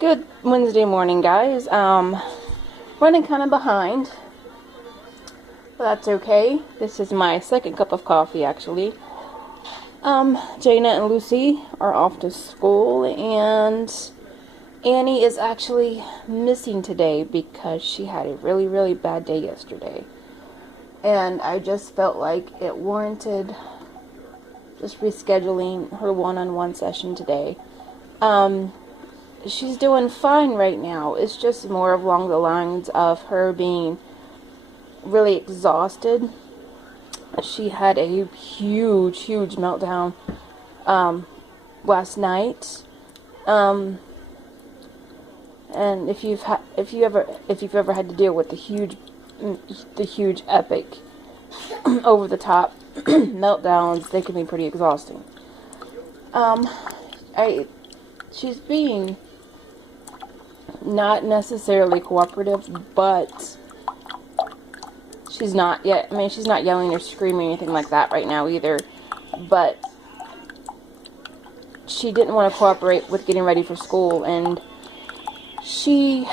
Good Wednesday morning, guys. Running kind of behind, but that's okay. This is my second cup of coffee, actually. Jana and Lucy are off to school, and Annie is actually missing today because she had a really, really bad day yesterday. And I just felt like it warranted just rescheduling her one-on-one session today. She's doing fine right now. It's just more along the lines of her being really exhausted. She had a huge meltdown last night. And if you've ever had to deal with the huge epic over the top meltdowns, they can be pretty exhausting. She's being not necessarily cooperative, but she's not yet. I mean, she's not yelling or screaming or anything like that right now either. But she didn't want to cooperate with getting ready for school, and she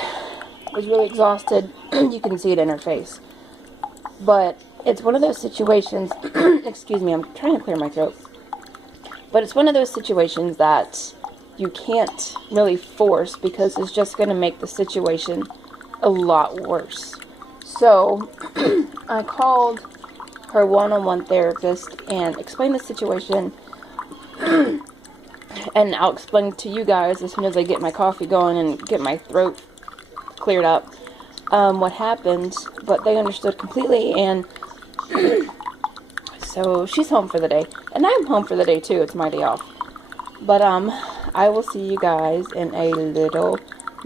was really exhausted. You can see it in her face. But it's one of those situations. Excuse me, I'm trying to clear my throat. But it's one of those situations that you can't really force, because it's just going to make the situation a lot worse. So I called her one-on-one therapist and explained the situation, and I'll explain to you guys as soon as I get my coffee going and get my throat cleared up what happened. But they understood completely, and so she's home for the day, and I'm home for the day too. It's my day off. But I will see you guys in a little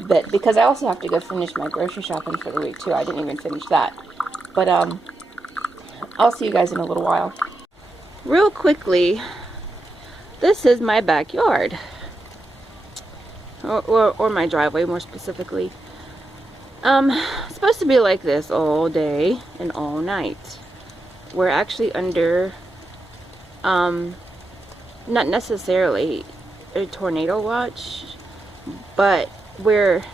bit, because I also have to go finish my grocery shopping for the week too. I didn't even finish that. But I'll see you guys in a little while. Real quickly, this is my backyard. Or my driveway, more specifically. It's supposed to be like this all day and all night. We're actually under not necessarily a tornado watch, but we're,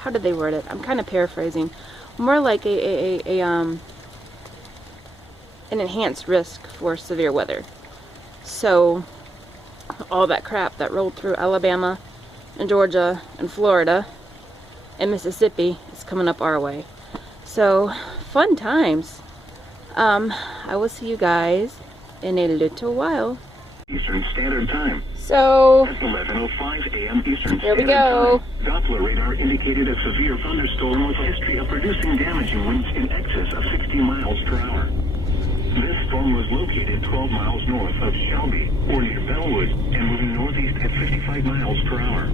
how did they word it? I'm kind of paraphrasing. More like an enhanced risk for severe weather. So all that crap that rolled through Alabama and Georgia and Florida and Mississippi is coming up our way. So fun times. I will see you guys in a little while. Eastern Standard Time. So, at 11:05 a.m. Eastern here we Standard go. Time, Doppler radar indicated a severe thunderstorm with a history of producing damaging winds in excess of 60 miles per hour. This storm was located 12 miles north of Shelby, or near Bellwood, and moving northeast at 55 miles per hour.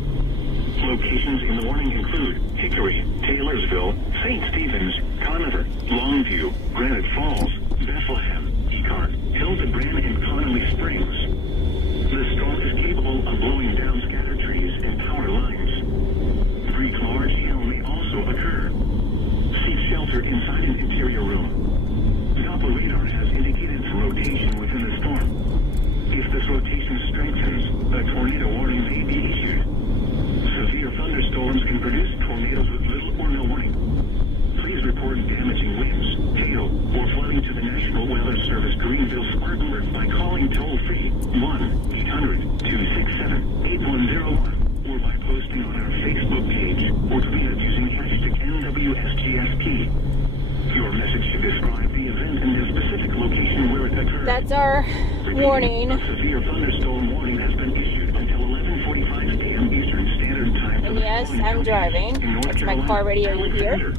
Locations in the warning include Hickory, Taylorsville, St. Stephen's, Conover, Longview, Granite Falls, Bethlehem, Ecart, Hildebran, and Connolly Springs. The storm is capable of blowing down scattered trees and power lines. Brief large hail may also occur. Seek shelter inside an interior room. Doppler radar has indicated some rotation within the storm. If this rotation strengthens, a tornado warning may be issued. Severe thunderstorms can produce tornadoes with little or no warning. Please report damaging winds, hail, or flooding to the National Weather Service Greenville Spartanburg by calling toll-free 1-800-267-8101, or by posting on our Facebook page, or tweet us using hashtag NWSGSP. Your message should describe the event and the specific location where it occurred. That's our warning. A severe thunderstorm warning has been issued until 11:45 a.m. Eastern Standard Time. And yes, I'm driving. That's my car radio you hear.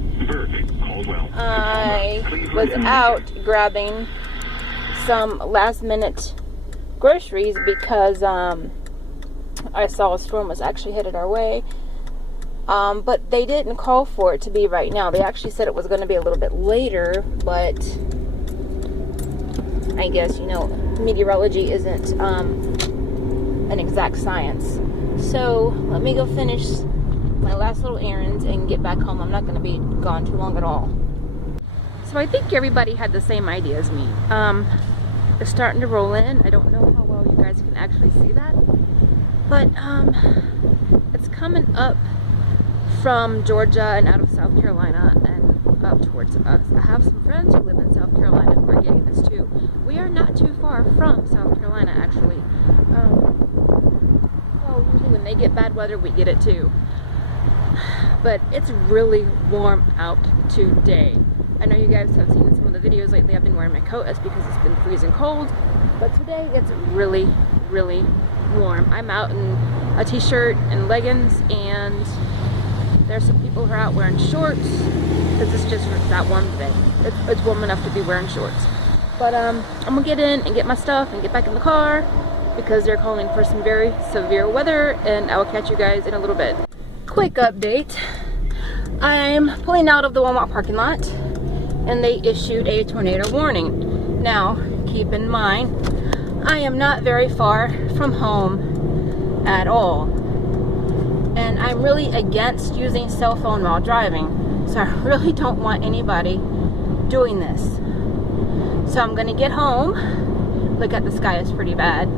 I was out grabbing some last-minute groceries because I saw a storm was actually headed our way. But they didn't call for it to be right now. They actually said it was going to be a little bit later, but I guess, you know, meteorology isn't an exact science. So let me go finish my last little errands and get back home. I'm not going to be gone too long at all. So I think everybody had the same idea as me. It's starting to roll in. I don't know how well you guys can actually see that, but it's coming up from Georgia and out of South Carolina and up towards us. I have some friends who live in South Carolina who are getting this too. We are not too far from South Carolina, actually. So usually when they get bad weather, we get it too. But it's really warm out today. I know you guys have seen in some of the videos lately I've been wearing my coat. That's because it's been freezing cold. But today it's really, really warm. I'm out in a t-shirt and leggings, and there's some people who are out wearing shorts because it's just that warm today. It's warm enough to be wearing shorts. But I'm gonna get in and get my stuff and get back in the car because they're calling for some very severe weather, and I will catch you guys in a little bit. Quick update. I'm pulling out of the Walmart parking lot and they issued a tornado warning. Now, keep in mind, I am not very far from home at all. And I'm really against using cell phone while driving. So I really don't want anybody doing this. So I'm gonna get home. Look at the sky, it's pretty bad.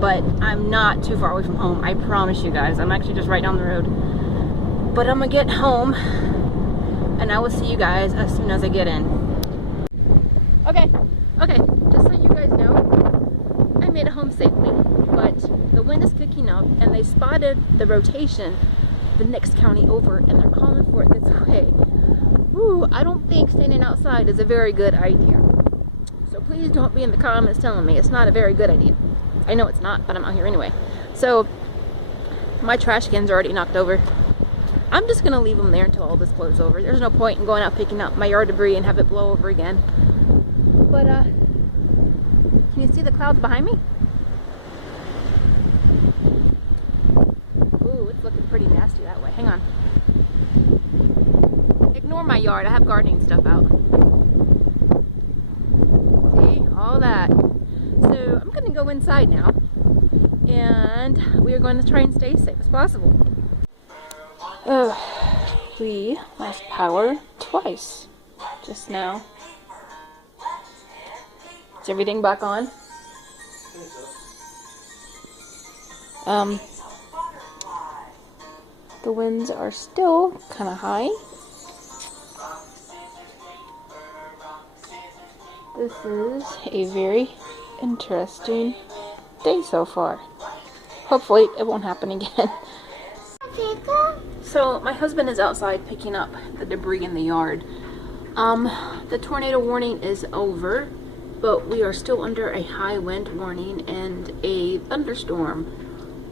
But I'm not too far away from home, I promise you guys. I'm actually just right down the road. But I'm gonna get home and I will see you guys as soon as I get in. Okay, just so you guys know, I made it home safely, but the wind is picking up and they spotted the rotation the next county over and they're calling for it this way. Ooh, I don't think standing outside is a very good idea. So please don't be in the comments telling me it's not a very good idea. I know it's not, but I'm out here anyway. So my trash cans are already knocked over. I'm just gonna leave them there until all this blows over. There's no point in going out picking up my yard debris and have it blow over again. But can you see the clouds behind me? Ooh, it's looking pretty nasty that way. Hang on. Ignore my yard. I have gardening stuff out. See, all that. So I'm gonna go inside now, and we are going to try and stay safe as possible. We lost power twice just now. Is everything back on? The winds are still kind of high. This is a very interesting day so far. Hopefully it won't happen again. So my husband is outside picking up the debris in the yard. The tornado warning is over, but we are still under a high wind warning and a thunderstorm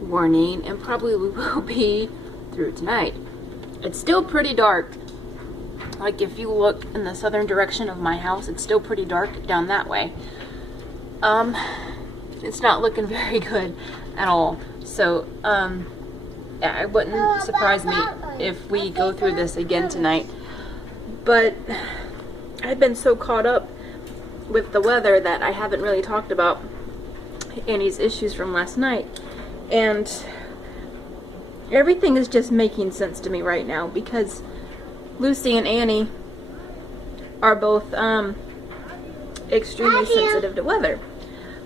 warning, and probably we will be through tonight. It's still pretty dark. Like if you look in the southern direction of my house, it's still pretty dark down that way. It's not looking very good at all. So yeah, it wouldn't surprise me if we go through this again tonight. But I've been so caught up with the weather that I haven't really talked about Annie's issues from last night. And everything is just making sense to me right now because Lucy and Annie are both extremely sensitive to weather.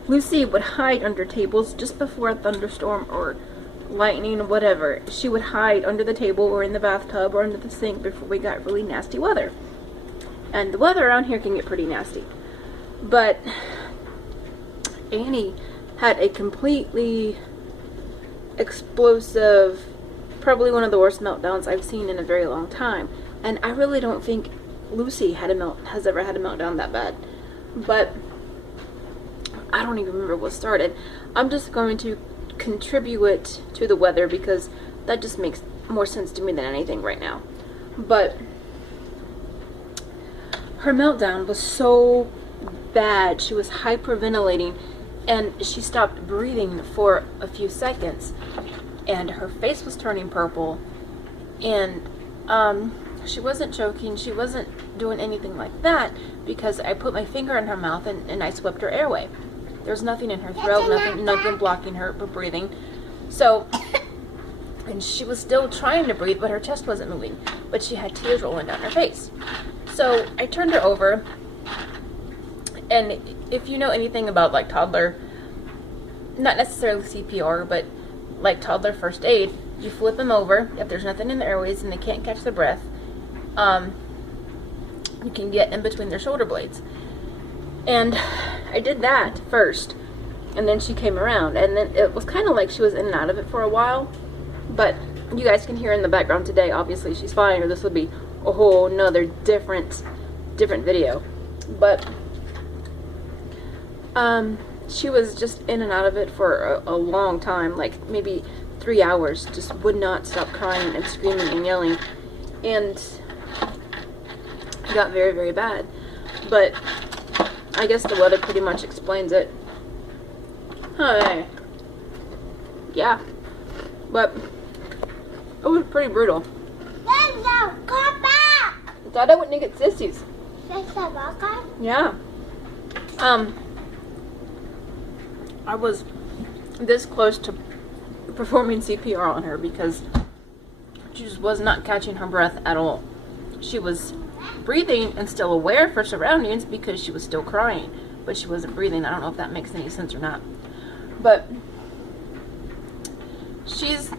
Lucy would hide under tables just before a thunderstorm or lightning or whatever. She would hide under the table or in the bathtub or under the sink before we got really nasty weather. And the weather around here can get pretty nasty. But Annie had a completely explosive, probably one of the worst meltdowns I've seen in a very long time. And I really don't think Lucy has ever had a meltdown that bad. But I don't even remember what started. I'm just going to contribute it to the weather because that just makes more sense to me than anything right now. But her meltdown was so bad. She was hyperventilating and she stopped breathing for a few seconds and her face was turning purple, and she wasn't choking, she wasn't doing anything like that because I put my finger in her mouth and I swept her airway. There's nothing in her throat, nothing blocking her breathing. So, and she was still trying to breathe, but her chest wasn't moving. But she had tears rolling down her face. So I turned her over, and if you know anything about like toddler, not necessarily CPR, but like toddler first aid, You flip them over. If there's nothing in the airways and they can't catch their breath, you can get in between their shoulder blades. And I did that first, and then she came around, and then it was kind of like she was in and out of it for a while. But you guys can hear in the background today, obviously she's fine, or this would be a whole nother different video. But she was just in and out of it for a long time, like maybe 3 hours, just would not stop crying and screaming and yelling, and it got very, very bad. But I guess the weather pretty much explains it. Hey. Yeah. But it was pretty brutal. Come back! Dada wouldn't get sissies. Yeah. I was this close to performing CPR on her because she just was not catching her breath at all. She was breathing and still aware of her surroundings because she was still crying, but she wasn't breathing. I don't know if that makes any sense or not. But she's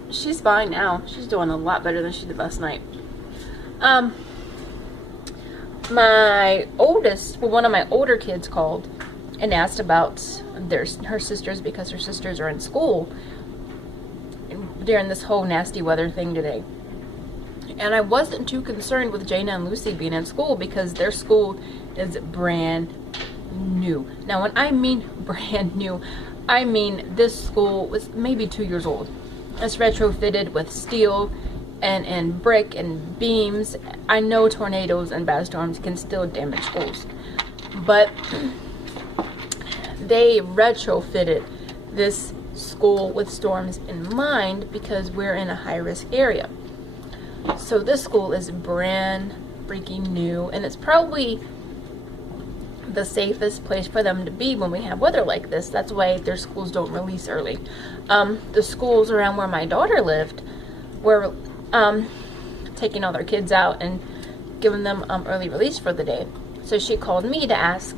fine now. She's doing a lot better than she did last night. My oldest, well, one of my older kids called and asked about her sisters because her sisters are in school during this whole nasty weather thing today. And I wasn't too concerned with Jaina and Lucy being in school because their school is brand new. Now, when I mean brand new, I mean this school was maybe 2 years old. It's retrofitted with steel and brick and beams. I know tornadoes and bad storms can still damage schools, but they retrofitted this school with storms in mind because we're in a high-risk area. So this school is brand freaking new, and it's probably the safest place for them to be when we have weather like this. That's why their schools don't release early. The schools around where my daughter lived were taking all their kids out and giving them early release for the day. So she called me to ask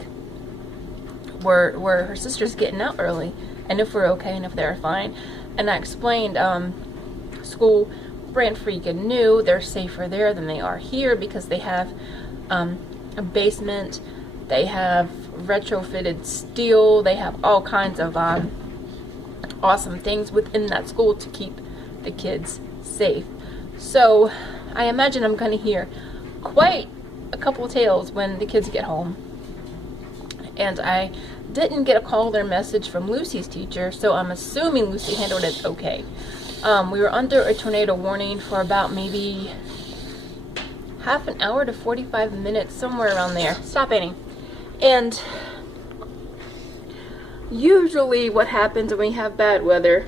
were her sisters getting out early and if we're okay and if they're fine. And I explained school brand freaking new. They're safer there than they are here because they have a basement. They have retrofitted steel. They have all kinds of awesome things within that school to keep the kids safe. So I imagine I'm going to hear quite a couple tales when the kids get home. And I didn't get a call or message from Lucy's teacher, so I'm assuming Lucy handled it okay. We were under a tornado warning for about maybe half an hour to 45 minutes, somewhere around there. Stop, Annie. And usually what happens when we have bad weather,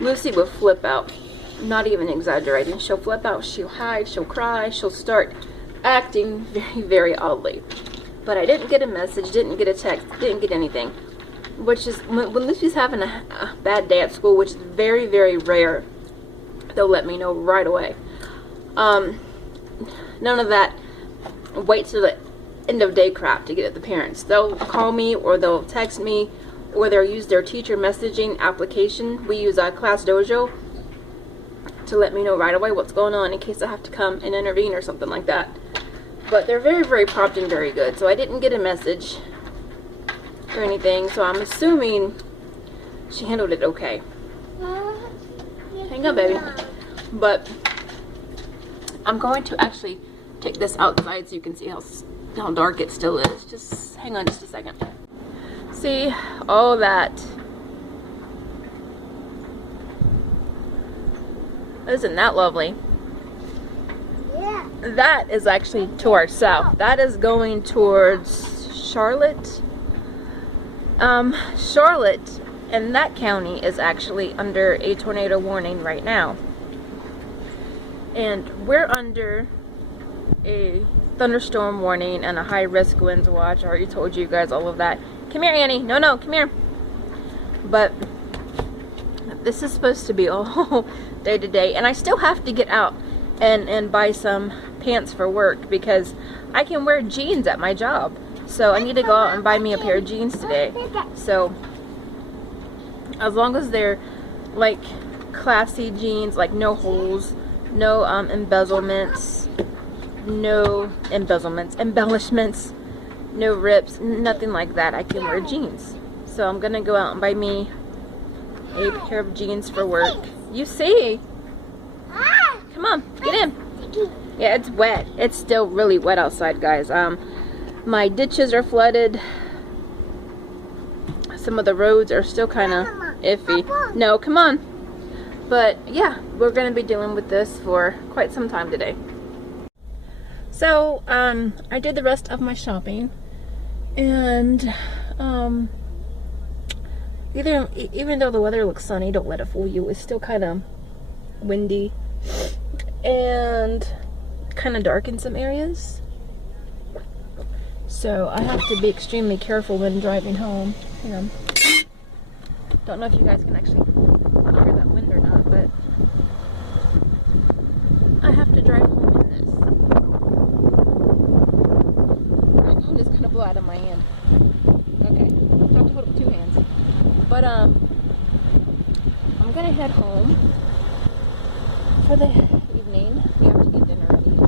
Lucy will flip out. Not even exaggerating. She'll flip out, she'll hide, she'll cry, she'll start acting very, very oddly. But I didn't get a message, didn't get a text, didn't get anything. Which is, when Lucy's having a bad day at school, which is very, very rare, they'll let me know right away. None of that wait till the end of day crap to get at the parents. They'll call me or they'll text me or they'll use their teacher messaging application. We use Class Dojo to let me know right away what's going on in case I have to come and intervene or something like that. But they're very, very prompt and very good. So I didn't get a message or anything, so I'm assuming she handled it okay. Hang on, baby. But I'm going to actually take this outside so you can see how dark it still is. Just hang on just a second. See all that. Isn't that lovely? Yeah. That is actually to our south. That is going towards Charlotte. Charlotte and that county is actually under a tornado warning right now. And we're under a thunderstorm warning and a high risk winds watch. I already told you guys all of that. Come here, Annie. No, come here. But this is supposed to be all day to day, and I still have to get out and buy some pants for work because I can wear jeans at my job. So I need to go out and buy me a pair of jeans today. So as long as they're like classy jeans, like no holes, no embellishments, no rips, nothing like that. I can wear jeans. So I'm gonna go out and buy me a pair of jeans for work. You see? Come on, get in. Yeah, it's wet. It's still really wet outside, guys. My ditches are flooded. Some of the roads are still kind of iffy. No, come on. But yeah, we're gonna be dealing with this for quite some time today. So I did the rest of my shopping, and even though the weather looks sunny, don't let it fool you. It's still kind of windy and kind of dark in some areas. So I have to be extremely careful when driving home. Hang on. Don't know if you guys can actually hear that wind or not, but I have to drive home in this. My phone is gonna blow out of my hand. Okay, I have to hold it with 2 hands. But I'm gonna head home for the evening. We have to get dinner ready.